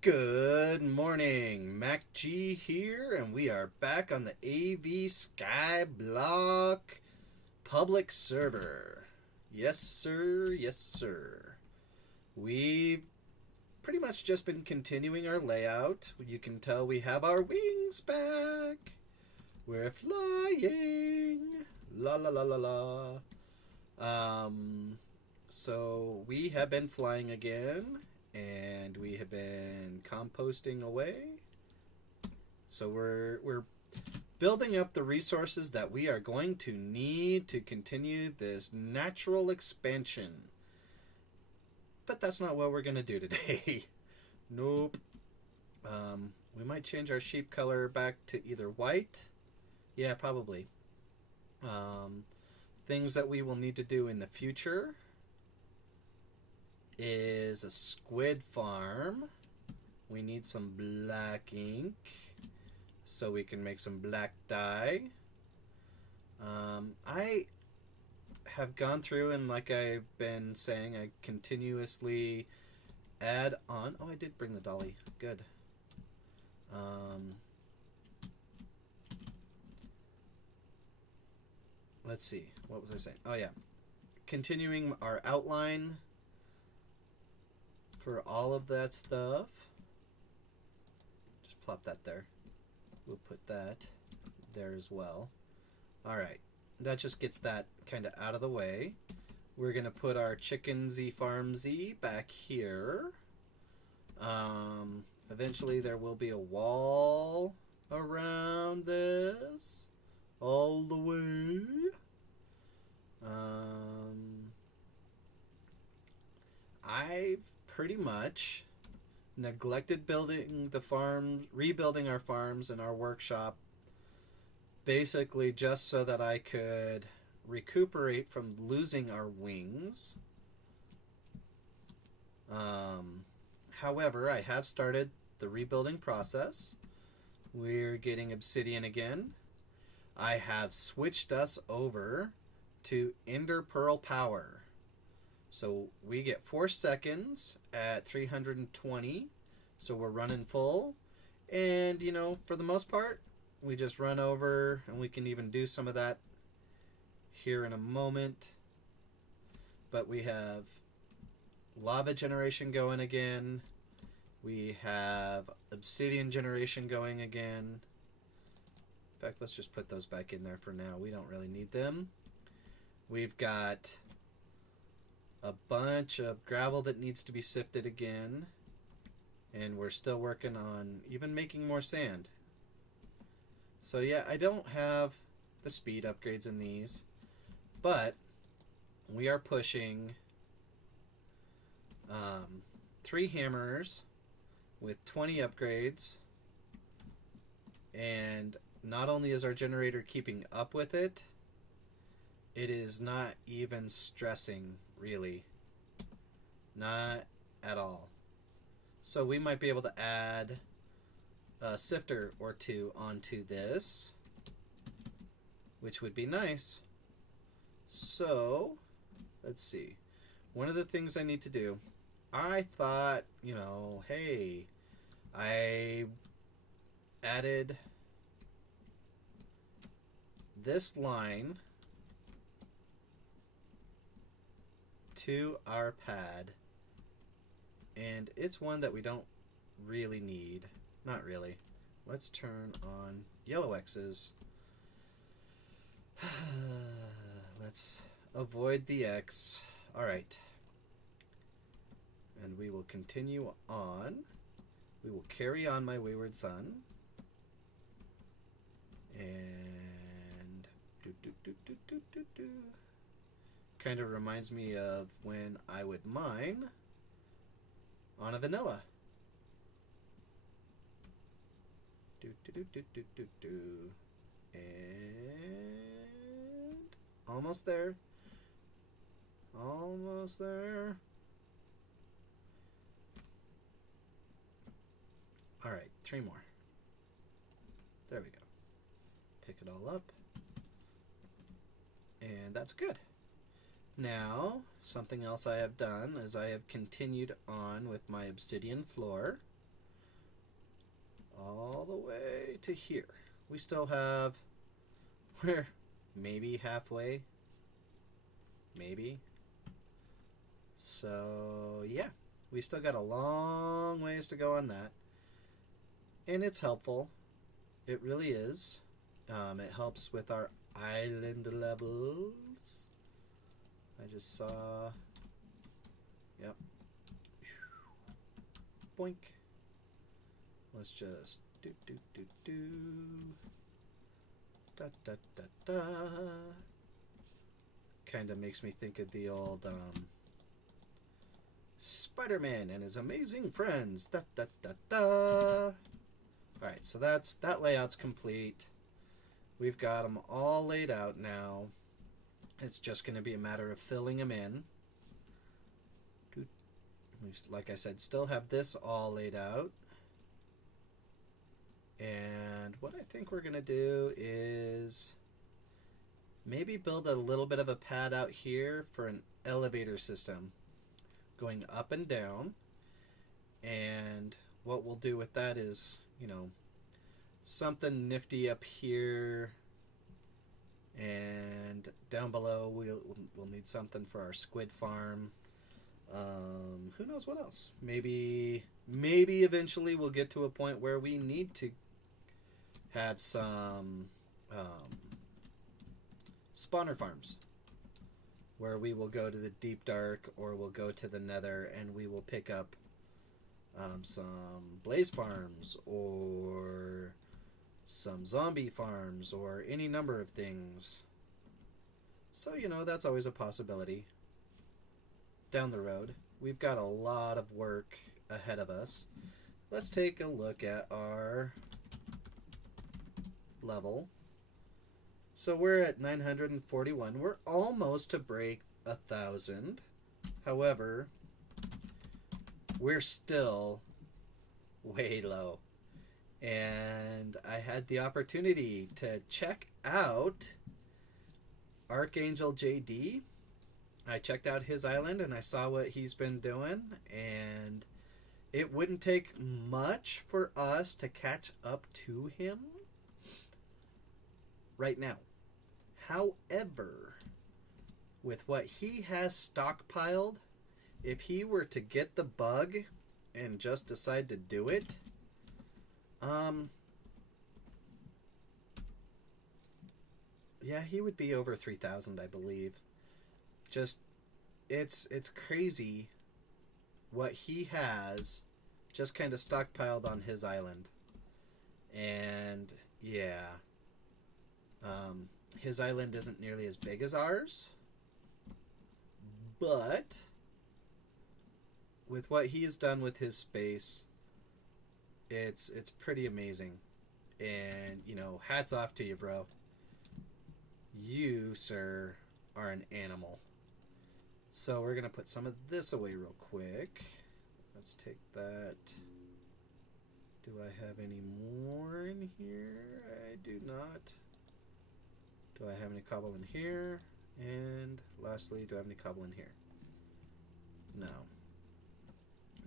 Good morning, Mac G here, and we are back on the AV Skyblock public server. Yes, sir, yes, sir. We've pretty much just been continuing our layout. You can tell we have our wings back. We're flying. La la la la la. So we have been flying again, and we have been composting away. So we're building up the resources that we are going to need to continue this natural expansion. But that's not what we're going to do today. Nope. We might change our sheep color back to either white. Yeah, probably. Things that we will need to do in the future is a squid farm. We need some black ink so we can make some black dye. I have gone through, and like I've been saying, I continuously add on. Oh, I did bring the dolly. Good. Let's see. What was I saying? Oh, yeah. Continuing our outline for all of that stuff. Just plop that there. We'll put that there as well. Alright. That just gets that kind of out of the way. We're going to put our chicken Z Farm Z back here. Eventually there will be a wall around this. All the way. I've pretty much neglected building the farm, rebuilding our farms and our workshop, basically just so that I could recuperate from losing our wings. However, I have started the rebuilding process. We're getting obsidian again. I have switched us over to Ender Pearl Power. So we get 4 seconds at 320. So we're running full. And, you know, for the most part, we just run over, and we can even do some of that here in a moment. But we have lava generation going again. We have obsidian generation going again. In fact, let's just put those back in there for now. We don't really need them. We've got a bunch of gravel that needs to be sifted again. And we're still working on even making more sand. So yeah, I don't have the speed upgrades in these. But we are pushing 3 hammers with 20 upgrades. And not only is our generator keeping up with it, it is not even stressing, really. Not at all. So we might be able to add a sifter or 2 onto this, which would be nice. So, let's see. One of the things I need to do, I thought, you know, hey, I added this line to our pad, and it's one that we don't really need. Not really. Let's turn on yellow X's. Let's avoid the X. Alright. And we will continue on. We will carry on, my wayward son. And kind of reminds me of when I would mine on a vanilla. And almost there. Almost there. Alright, 3 more. There we go. Pick it all up. And that's good. Now, something else I have done is I have continued on with my obsidian floor. all the way to here. We still have, we're maybe halfway, maybe. So yeah, we still got a long ways to go on that, and it's helpful. It really is. It helps with our island levels. I just saw, yep. Boink. Let's just do. Da da da da. Kind of makes me think of the old Spider-Man and his amazing friends. Da da da da. All right, so that layout's complete. We've got them all laid out now. It's just going to be a matter of filling them in. Like I said, still have this all laid out. And what I think we're going to do is maybe build a little bit of a pad out here for an elevator system going up and down. And what we'll do with that is, you know, something nifty up here. And down below we'll need something for our squid farm. Who knows what else? Maybe eventually we'll get to a point where we need to have some spawner farms where we will go to the deep dark or we'll go to the nether and we will pick up some blaze farms or some zombie farms or any number of things. So, you know, that's always a possibility. Down the road, we've got a lot of work ahead of us. Let's take a look at our level. So we're at 941. We're almost to break 1,000. However, we're still way low. And I had the opportunity to check out Archangel JD. I checked out his island and I saw what he's been doing, and it wouldn't take much for us to catch up to him right now. However, with what he has stockpiled, if he were to get the bug and just decide to do it, yeah, he would be over 3,000, I believe. Just, it's crazy what he has just kind of stockpiled on his island. And yeah, his island isn't nearly as big as ours, but with what he has done with his space, it's pretty amazing. And, you know, hats off to you, bro. You, sir, are an animal. So we're going to put some of this away real quick. Let's take that. Do I have any more in here? I do not. Do I have any cobble in here? And lastly, do I have any cobble in here? No.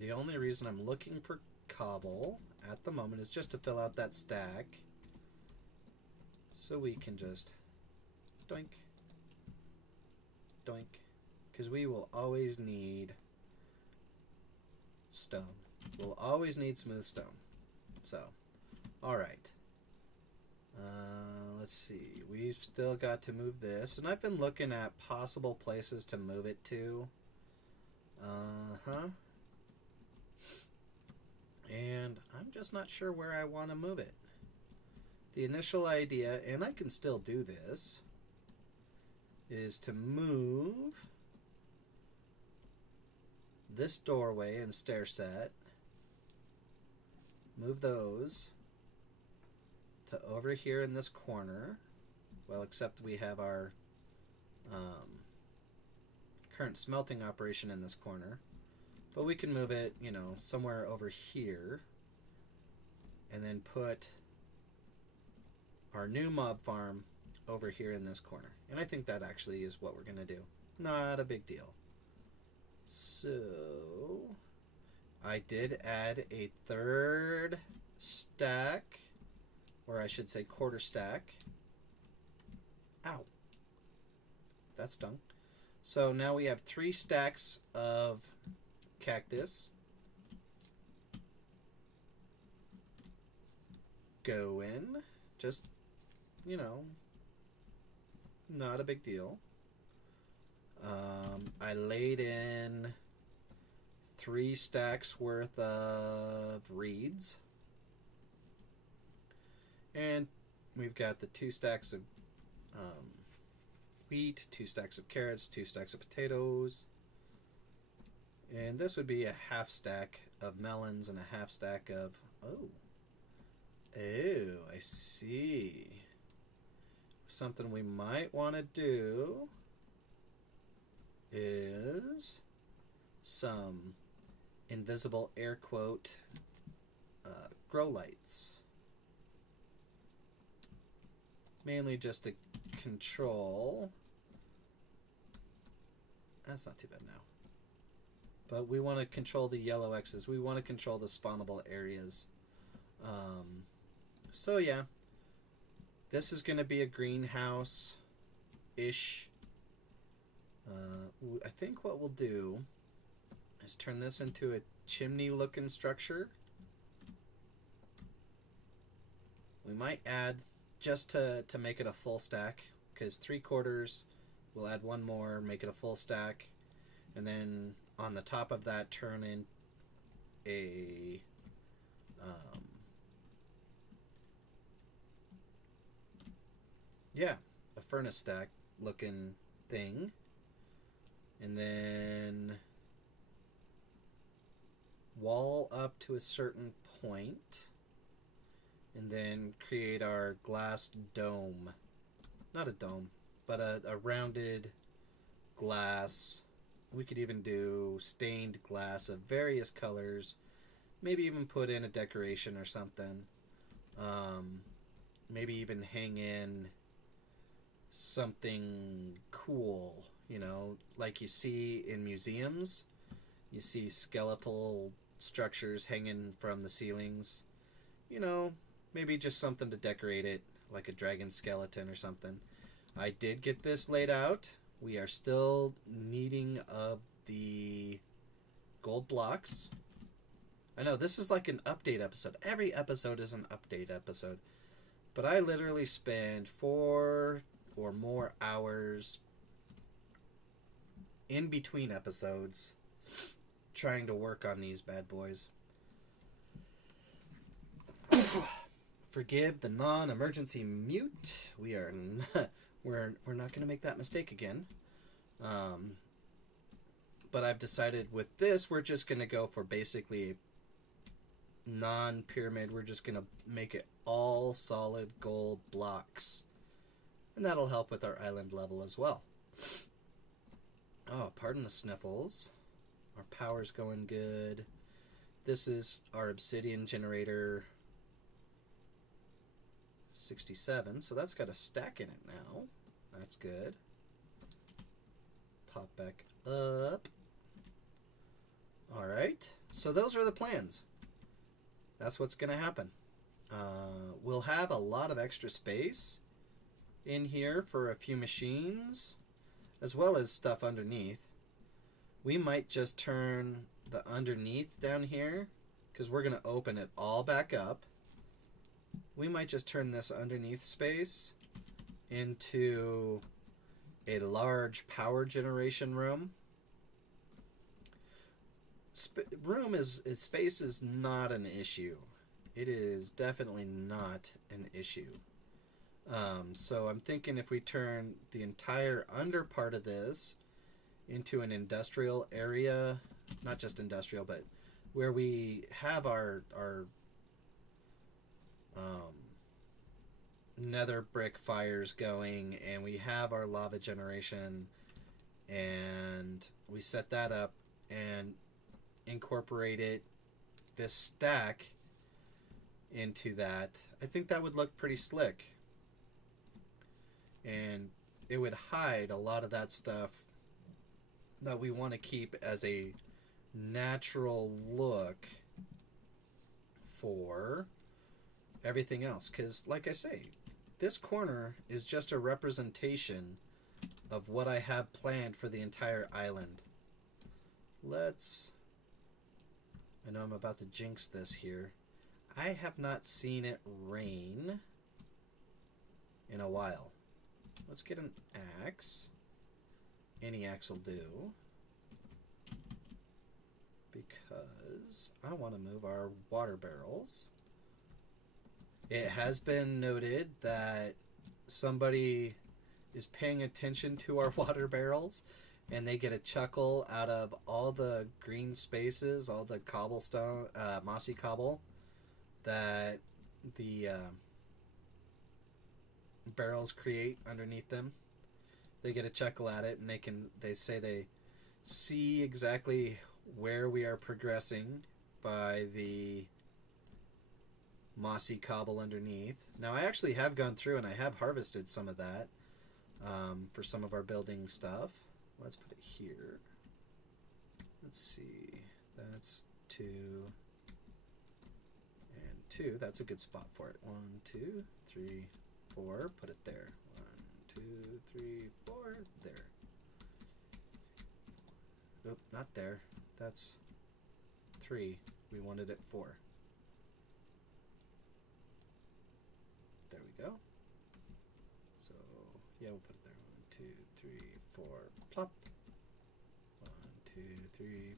The only reason I'm looking for cobble at the moment is just to fill out that stack. So we can just doink, doink. Because we will always need stone. We'll always need smooth stone. So, alright. Let's see. We've still got to move this. And I've been looking at possible places to move it to. And I'm just not sure where I want to move it. The initial idea, and I can still do this, is to move this doorway and stair set, move those to over here in this corner. Well, except we have our current smelting operation in this corner. But we can move it, you know, somewhere over here. And then put our new mob farm over here in this corner. And I think that actually is what we're going to do. Not a big deal. So, I did add a third stack, or I should say quarter stack. Ow. That stung. So now we have 3 stacks of cactus. Go in. Just, you know, not a big deal. I laid in 3 stacks worth of reeds. And we've got the 2 stacks of wheat, 2 stacks of carrots, 2 stacks of potatoes. And this would be a half stack of melons and a half stack of... Oh, I see. Something we might want to do is some invisible air quote grow lights. Mainly just to control. That's not too bad now. But we want to control the yellow X's. We want to control the spawnable areas. So yeah, this is going to be a greenhouse-ish. I think what we'll do is turn this into a chimney-looking structure. We might add, just to make it a full stack, because 3/4, we'll add 1 more, make it a full stack, and then on the top of that turn in a a furnace stack looking thing, and then wall up to a certain point, and then create our glass dome. Not a dome, but a rounded glass. We could even do stained glass of various colors. Maybe even put in a decoration or something. Maybe even hang in something cool, you know, like you see in museums. You see skeletal structures hanging from the ceilings. You know, maybe just something to decorate it, like a dragon skeleton or something. I did get this laid out. We are still needing of the gold blocks. I know this is like an update episode. Every episode is an update episode. But I literally spend 4 or more hours in between episodes trying to work on these bad boys. Forgive the non-emergency mute. We are not, we're not going to make that mistake again. But I've decided with this, we're just going to go for basically non-pyramid. We're just going to make it all solid gold blocks. And that'll help with our island level as well. Oh, pardon the sniffles. Our power's going good. This is our obsidian generator 67, so that's got a stack in it now. That's good. Pop back up. Alright, so those are the plans. That's what's going to happen. We'll have a lot of extra space in here for a few machines, as well as stuff underneath. We might just turn the underneath down here, because we're going to open it all back up. We might just turn this underneath space into a large power generation room. Space is not an issue. It is definitely not an issue. So I'm thinking if we turn the entire under part of this into an industrial area, not just industrial, but where we have our nether brick fires going, and we have our lava generation, and we set that up and incorporate this stack into that. I think that would look pretty slick, and it would hide a lot of that stuff that we want to keep as a natural look for everything else. Because, like I say, this corner is just a representation of what I have planned for the entire island. I know I'm about to jinx this here. I have not seen it rain in a while. Let's get an axe. Any axe will do. Because I want to move our water barrels. It has been noted that somebody is paying attention to our water barrels, and they get a chuckle out of all the green spaces, all the cobblestone, mossy cobble that the barrels create underneath them. They get a chuckle at it, and they say they see exactly where we are progressing by the mossy cobble underneath. Now, I actually have gone through and I have harvested some of that for some of our building stuff. Let's put it here. Let's see. That's 2 and 2. That's a good spot for it. 1, 2, 3, 4. Put it there. 1, 2, 3, 4. There. Nope, not there. That's 3. We wanted it 4. There we go. So, yeah, we'll put it there. 1, 2, 3, 4. Plop. 1, 2, 3.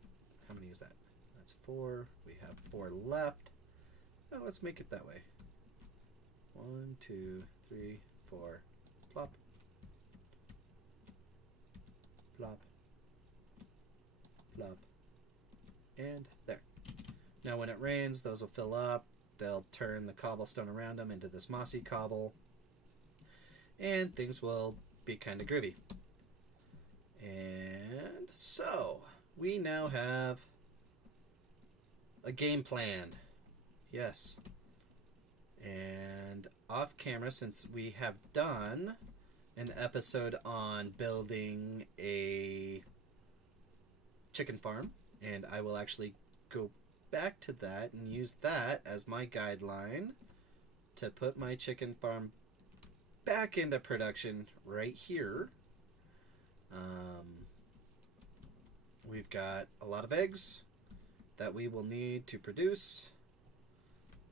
How many is that? That's 4. We have 4 left. Now let's make it that way. 1, 2, 3, 4. Plop. Plop. Plop. And there. Now when it rains, those will fill up. They'll turn the cobblestone around them into this mossy cobble. And things will be kind of groovy. And so, we now have a game plan. Yes. And off camera, since we have done an episode on building a chicken farm, and I will actually go back to that and use that as my guideline to put my chicken farm back into production right here. We've got a lot of eggs that we will need to produce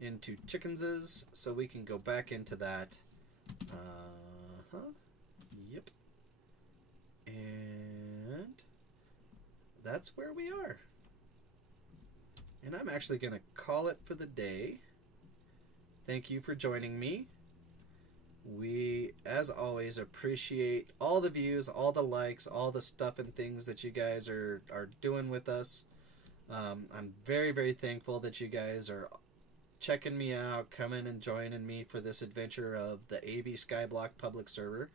into chickenses, so we can go back into that. Yep. And that's where we are. And I'm actually going to call it for the day. Thank you for joining me. We, as always, appreciate all the views, all the likes, all the stuff and things that you guys are doing with us. I'm very, very thankful that you guys are checking me out, coming and joining me for this adventure of the AV Skyblock public server.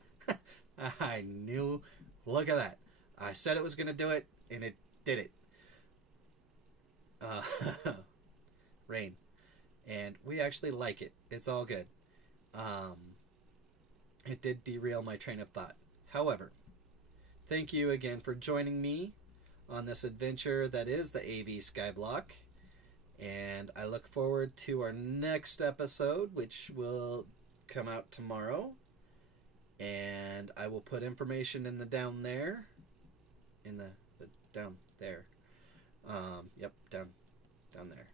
I knew. Look at that. I said it was going to do it, and it did it. Rain. And we actually like it. It's all good. It did derail my train of thought. However, thank you again for joining me on this adventure that is the AV Skyblock. And I look forward to our next episode, which will come out tomorrow. And I will put information in the down there. In the down there. Yep, down there.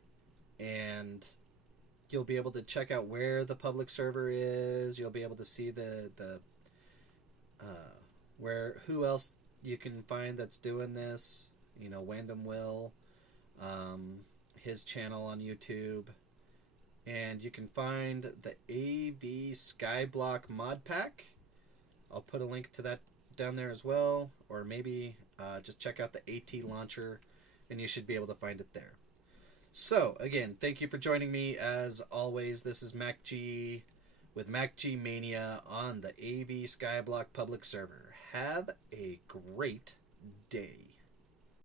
And you'll be able to check out where the public server is. You'll be able to see who else you can find that's doing this. You know, Wandom Will, his channel on YouTube, and you can find the AV Skyblock mod pack. I'll put a link to that down there as well, or maybe just check out the AT launcher, and you should be able to find it there. So, again, thank you for joining me. As always, this is MacG with MacG Mania on the AV Skyblock public server. Have a great day.